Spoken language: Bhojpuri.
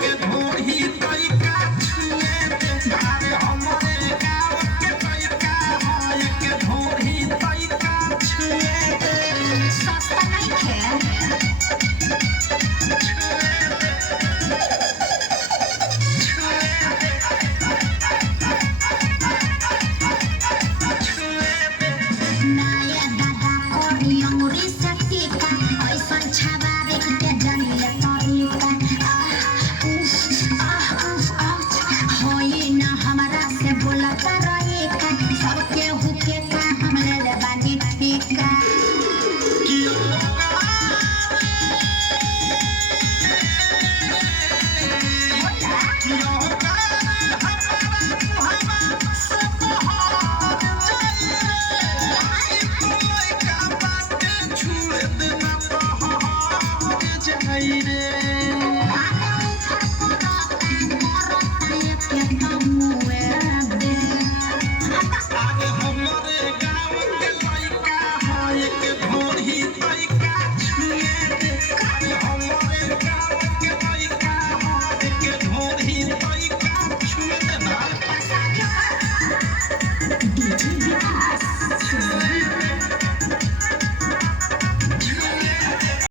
के ढोही तरीका छुए दे अरे हमरे गाँव के तरीका है के ढोही तरीका छुए दे सस्ता नहीं है नाया दादा कोरी अंगुरी सकती का ऐसा छावारे के जनिए तरीका होई ना हमारा से बोलता रहे का सबके हुके का हमले ले बानी ठीका रे